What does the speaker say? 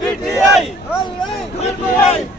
PTI